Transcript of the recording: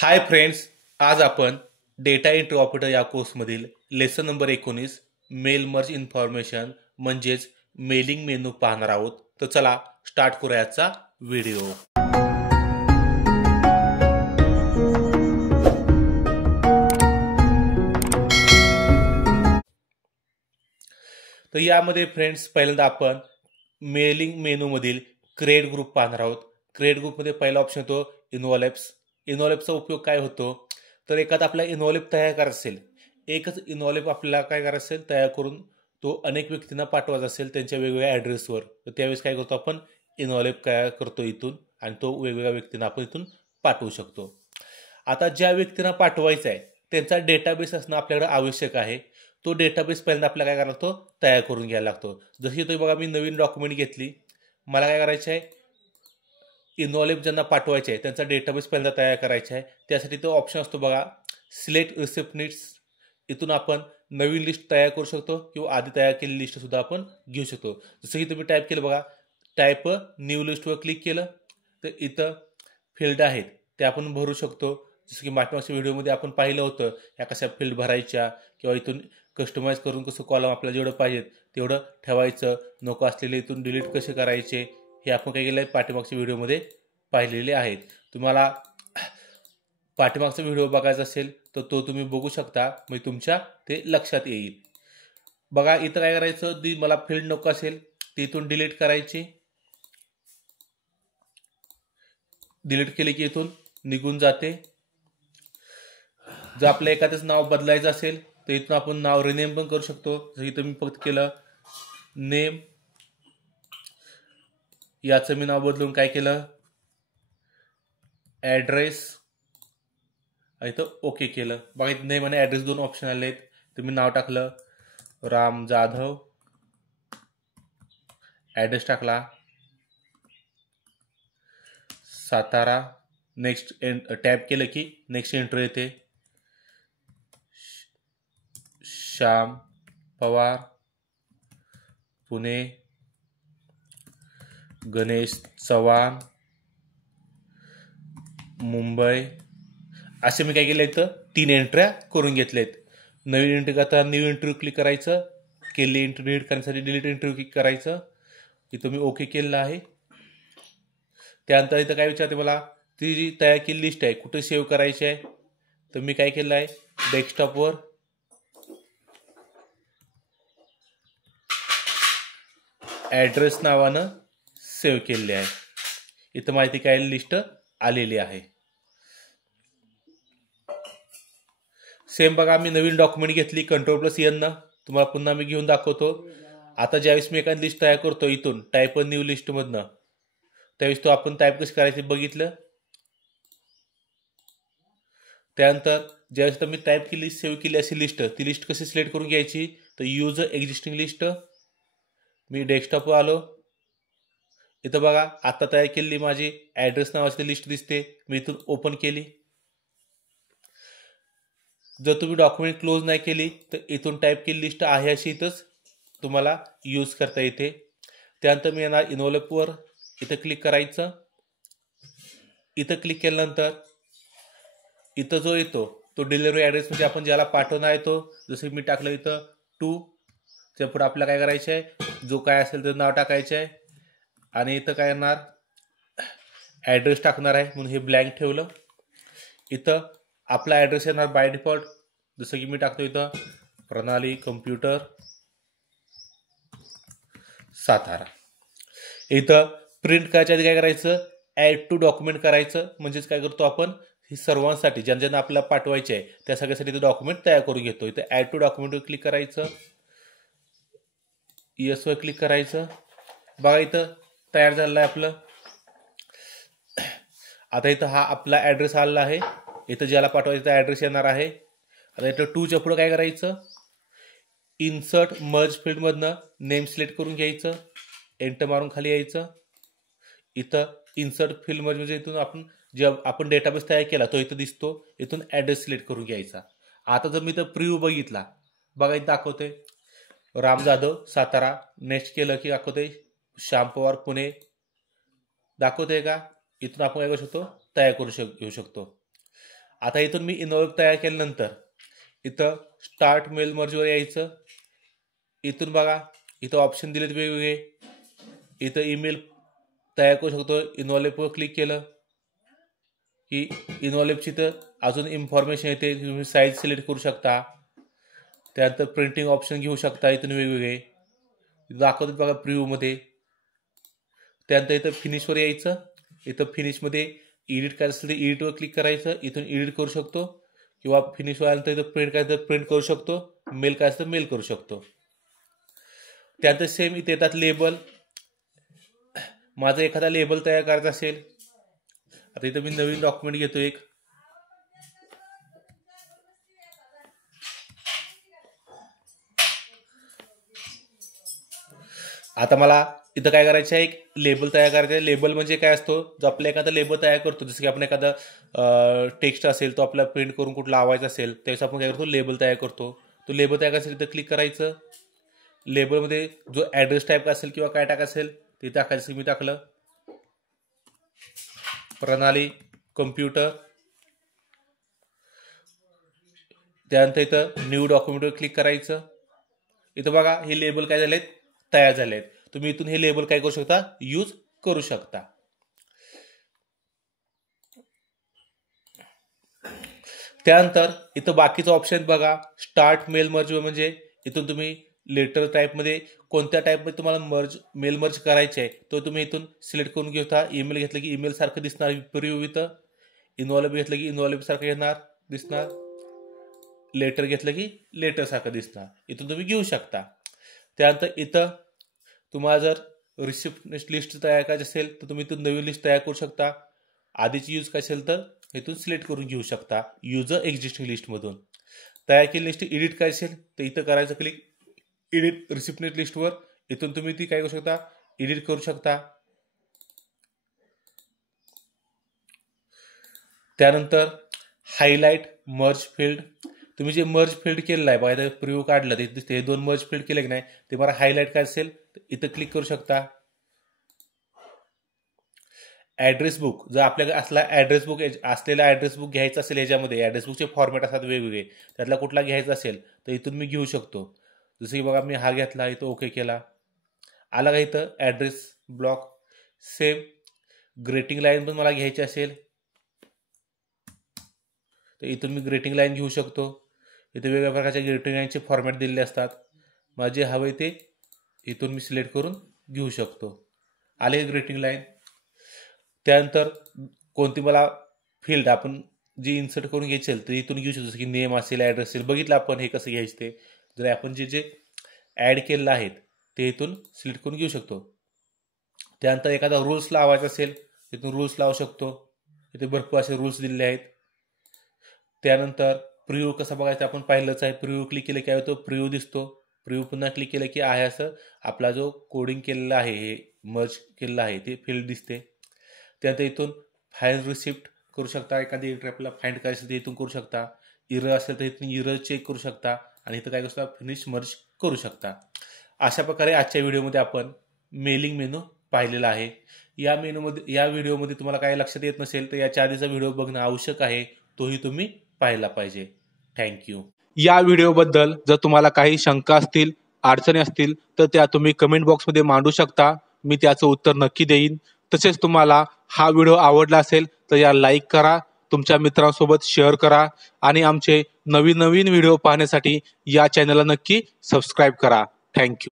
Hi friends, आज आपण data entry operator या कोर्समधील lesson number 19 mail merge information म्हणजेच मेलिंग मेनू पाहणार आहोत. तर चला स्टार्ट करूया आजचा व्हिडिओ. तर यामध्ये फ्रेंड्स पहिल्यांदा आपण मेलिंग मेनूमधील क्रिएट ग्रुप पाहणार आहोत. क्रिएट ग्रुपमध्ये पहिला ऑप्शन येतो इन्व्हॉल्व्स. इन्व्हॉल्व्हचा उपयोग काय होतो तर एखादा आपला इन्व्हॉल्व तयार करायचा असेल, एकच इन्व्हॉल्व आपल्याला काय करायचं असेल तयार करून तो अनेक व्यक्तींना पाठवायचा असेल त्यांच्या वेगवेगळ्या ॲड्रेसवर, तर त्यावेळेस काय करतो आपण इन्व्हॉल्व तयार करतो इथून आणि तो वेगवेगळ्या व्यक्तींना आपण इथून पाठवू शकतो. आता ज्या व्यक्तींना पाठवायचा आहे त्यांचा डेटाबेस असणं आपल्याकडे आवश्यक आहे. तो डेटाबेस पहिल्यांदा आपल्याला काय करायला लागतो तयार करून घ्यायला लागतो. जशी तुम्ही बघा मी नवीन डॉक्युमेंट घेतली, मला काय करायचं आहे इन्व्हॉल्व ज्यांना पाठवायचे आहे त्यांचा डेटाबेस पहिल्यांदा तयार करायचा आहे. त्यासाठी तो ऑप्शन असतो बघा सिलेक्ट रिसिप्टनिट्स. इथून आपण नवीन लिस्ट तयार करू शकतो किंवा आधी तयार केलेली लिस्टसुद्धा आपण घेऊ शकतो. जसं की तुम्ही टाईप केलं बघा, टाईप न्यू लिस्टवर क्लिक केलं तर इथं फील्ड आहेत ते आपण भरू शकतो. जसं की मागच्या व्हिडिओमध्ये आपण पाहिलं होतं ह्या कशा फील्ड भरायच्या किंवा इथून कस्टमाइज करून कसं कॉलम आपल्याला जेवढं पाहिजे तेवढं ठेवायचं, नको असलेले इथून डिलीट कसे करायचे हे आपण काय केलं आहे पाठीमागच्या व्हिडिओमध्ये पाहिलेले आहेत. तुम्हाला पाठीमागचा व्हिडिओ बघायचा असेल तर तो तुम्ही बघू शकता, म्हणजे तुमच्या ते लक्षात येईल. बघा इथं काय करायचं, ती मला फील्ड नको असेल ती इथून डिलीट करायची. डिलीट केली की इथून निघून जाते. जर आपलं एखादंच नाव बदलायचं असेल तर इथून आपण नाव रिनेम पण करू शकतो. जसं इथं मी फक्त केलं नेम, याचं मी नाव बदलून काय केलं ॲड्रेस, इथं ओके केलं. बघा इथं नेम आणि ॲड्रेस दोन ऑप्शन आले आहेत. तर मी नाव टाकलं राम जाधव, ॲड्रेस टाकला सातारा. नेक्स्ट टॅप केलं की नेक्स्ट एंट्री येते श्याम पवार पुणे, गणेश चव्हाण मुंबई. असे मी काय केलं इथं 3 एंट्र्या करून घेतल्यात. नवीन एंट्री करता न्यू एंट्री क्लिक करायचं, केलेली एंट्री डिलीट करण्यासाठी डिलीट एंट्री क्लिक करायचं. इथं मी ओके केलेलं आहे. त्यानंतर इथं काय विचारते मला, ती जी तयार केलेली लिस्ट आहे कुठे सेव्ह करायची आहे, तर मी काय केलं आहे डेस्कटॉपवर ॲड्रेस नावानं सेव्ह केलेली आहे. इथं माहिती काय लिस्ट आलेली आहे. सेम बघा मी नवीन डॉक्युमेंट घेतली Ctrl+N, तुम्हाला पुन्हा मी घेऊन दाखवतो. आता ज्यावेळेस मी एखादी लिस्ट तयार करतो इथून टाईप न्यू लिस्टमधनं, त्यावेळेस तो आपण टाईप कशी करायची बघितलं. त्यानंतर ज्यावेळेस मी टाईप केली सेव्ह केली अशी लिस्ट, ती लिस्ट कशी सिलेक्ट करून घ्यायची तर यूज एक्झिस्टिंग लिस्ट. मी डेस्कटॉपवर आलो. इथं बघा आता तयार केलेली माझी ॲड्रेस नावाची लिस्ट दिसते. मी इथून ओपन केली. जर तुम्ही डॉक्युमेंट क्लोज नाही केली तर इथून टाईप केली लिस्ट आहे अशी इथंच तुम्हाला यूज करता येते. त्यानंतर मी येणार इन्व्हॉल्ववर, इथं क्लिक करायचं. इथं क्लिक केल्यानंतर इथं जो येतो तो डिलिव्हरी ॲड्रेस म्हणजे आपण ज्याला पाठवणार येतो, जसं मी टाकलं इथं 2, त्या पुढे आपल्याला काय करायचं आहे जो काय असेल तर नाव टाकायचं आहे आणि इथं काय येणार ॲड्रेस टाकणार आहे म्हणून हे ब्लँक ठेवलं. इथं आपला ॲड्रेस येणार बाय डिफॉल्ट, जसं की मी टाकतो इथं प्रणाली कम्प्युटर सातारा. इथं प्रिंट करायच्या आधी काय करायचं ॲड टू डॉक्युमेंट करायचं. म्हणजेच काय करतो आपण ही सर्वांसाठी ज्यांना ज्यांना आपल्याला पाठवायचे आहे त्या सगळ्यासाठी इथं डॉक्युमेंट तयार करून घेतो. इथं ॲड टू डॉक्युमेंटवर क्लिक करायचं, येसवर क्लिक करायचं. बघा इथं तयार झालेलं आहे आपलं. आता इथं हा आपला ॲड्रेस आलेला आहे. इथं ज्याला पाठवायचं त्या ॲड्रेस येणार आहे. आता इथं 2च्या पुढं काय करायचं इन्सर्ट मर्ज फील्डमधनं नेम सिलेक्ट करून घ्यायचं, एंटर मारून खाली यायचं. इथं इन्सर्ट फील्ड मर्ज म्हणजे इथून आपण जे आपण डेटाबेस तयार केला तो इथं दिसतो, इथून ॲड्रेस सिलेक्ट करून घ्यायचा. आता जर मी इथं प्रिव्ह्यू बघितला, बघा इथं दाखवते राम जाधव सातारा. नेक्स्ट केलं की दाखवते श्याम पवार पुणे, दाखवते का इथून आपण काय करू शकतो तयार करू घेऊ शकतो. आता इथून मी इन्व्हॉल्व तयार केल्यानंतर इथं स्टार्ट मेल मर्जवर यायचं. इथून बघा इथं ऑप्शन दिलेत वेगवेगळे. इथं ईमेल तयार करू शकतो. इन्व्हॉल्ववर क्लिक केलं की इन्व्हॉल्वची तर अजून इन्फॉर्मेशन येते. तुम्ही साईज सिलेक्ट करू शकता. त्यानंतर प्रिंटिंग ऑप्शन घेऊ शकता. इथून वेगवेगळे दाखवतात बघा प्रिव्ह्यूमध्ये. त्यानंतर इथं फिनिशवर यायचं. इथं फिनिशमध्ये एडिट करायचं असेल तर एडिटवर क्लिक करायचं. इथून एडिट करू शकतो किंवा फिनिशवर आल्यानंतर इथं प्रिंट करायचं तर प्रिंट करू शकतो. मेल करायचं तर मेल करू शकतो. त्यानंतर सेम इथे येतात लेबल. माझा एखादा लेबल तयार करायचा असेल, आता इथं मी नवीन डॉक्युमेंट घेतो एक. आता मला इथं काय करायचं आहे, एक लेबल तयार करायचं आहे. लेबल म्हणजे काय असतो, जो आपला एखादा लेबल तयार करतो, जसं की आपण एखादा टेक्स्ट असेल तो आपला प्रिंट करून कुठला लावायचा असेल त्यावेळेस आपण काय करतो, लेबल तयार करतो. तो लेबल तयार करायचं इथं क्लिक करायचं. लेबलमध्ये जो ॲड्रेस टाईप असेल किंवा काय टाकायचं असेल ते टाकायचं. मी टाकलं प्रणाली कम्प्युटर. त्यानंतर इथं न्यू डॉक्युमेंटवर क्लिक करायचं. इथं बघा हे लेबल काय झालेत, तयार झालेत. तुम्ही इथून हे लेबल काय करू शकता, यूज करू शकता. त्यानंतर इथं बाकीचं ऑप्शन बघा, स्टार्ट मेल मर्ज. म्हणजे इथून तुम्ही लेटर टाईपमध्ये कोणत्या टाईपमध्ये तुम्हाला मेल मर्ज करायचे आहे तो तुम्ही इथून सिलेक्ट करून घेता. ईमेल घेतलं की ईमेल सारखं दिसणार प्रिव्ह्यू. इथं इन्व्हॉल्व घेतलं की इन्व्हॉल्व सारखं दिसणार. लेटर घेतलं की लेटर सारखं दिसणार. इथून तुम्ही घेऊ शकता. त्यानंतर इथं तुम्हाला जर रिसिप्ट लिस्ट तयार करायची असेल तर तुम्ही इथून नवीन लिस्ट तयार करू शकता. आधीची यूज काय असेल तर इथून सिलेक्ट करून घेऊ शकता युजर एक्झिस्टिंग लिस्टमधून. तयार केलेली लिस्ट एडिट करायची असेल तर इथं करायचं क्लिक एडिट रिसिप्ट लिस्टवर. इथून तुम्ही ती काय करू शकता, एडिट करू शकता. त्यानंतर हायलाइट मर्ज फील्ड. तुम्ही जे मर्ज फील्ड केलेलं आहे बघा, प्रिव्ह्यू काढलं ते 2 मर्ज फील्ड केले की नाही ते मला हायलाइट काय असेल तर इथं क्लिक करू शकता. ॲड्रेस बुक, जर आपल्याकडे असला ॲड्रेस बुक असलेला ॲड्रेस बुक घ्यायचा असेल, ह्याच्यामध्ये ॲड्रेस बुकचे फॉर्मॅट असतात वेगवेगळे, त्यातला कुठला घ्यायचा असेल तर इथून मी घेऊ शकतो. जसं की बघा मी हा घेतला, इथं ओके केला. आला का इथं address block. Same grating line पण मला घ्यायची असेल तर इथून मी ग्रेटिंग लाईन घेऊ शकतो. इथे वेगवेगळ्या प्रकारच्या ग्रेटिंग लाईनचे फॉर्मॅट दिलेले असतात. मला जे हवे ते इथून मी सिलेक्ट करून घेऊ शकतो. आले ग्रेटिंग लाईन. त्यानंतर कोणती मला फील्ड आपण जी इन्सर्ट करून घ्यायची तर इथून घेऊ शकतो. जसं की नेम असेल, ॲड्रेस असेल. बघितलं आपण हे कसं घ्यायचं ते. जर आपण जे ॲड केलेलं आहेत ते इथून सिलेक्ट करून घेऊ शकतो. त्यानंतर एखादा रूल्स लावायचा असेल तिथून रूल्स लावू शकतो. इथे भरपूर असे रूल्स दिलेले आहेत. त्यानंतर प्रिव्ह्यू कसा बघायचा आपण पाहिलंच आहे. प्रिव्ह्यू क्लिक केलं की तो प्रिव्ह्यू दिसतो. प्रिव्ह्यू पुन्हा क्लिक केलं की आहे असं आपला जो कोडिंग केलेला आहे, हे मर्ज केलेलं आहे ते फील्ड दिसते. त्यानंतर इथून फाईल रिसिप्ट करू शकता. एखादी एंट्री आपल्याला फाइंड करायची तर इथून करू शकता. इरर असेल तर इथून इरर चेक करू शकता आणि इथं काय करू शकता, फिनिश मर्ज करू शकता. अशा प्रकारे आजच्या व्हिडिओमध्ये आपण मेलिंग मेनू पाहिलेला आहे. या व्हिडिओमध्ये तुम्हाला काय लक्षात येत नसेल तर याच्या आधीचा व्हिडिओ बघणं आवश्यक आहे, तोही तुम्ही पाहिला पाहिजे. थँक्यू. या व्हिडिओबद्दल जर तुम्हाला काही शंका असतील, अडचणी असतील तर त्या तुम्ही कमेंट बॉक्समध्ये मांडू शकता. मी त्याचं उत्तर नक्की देईन. तसेच तुम्हाला हा व्हिडिओ आवडला असेल तर या लाईक करा, तुमच्या मित्रांसोबत शेअर करा आणि आमचे नवीन व्हिडिओ पाहण्यासाठी या चॅनलला नक्की सबस्क्राईब करा. थँक्यू.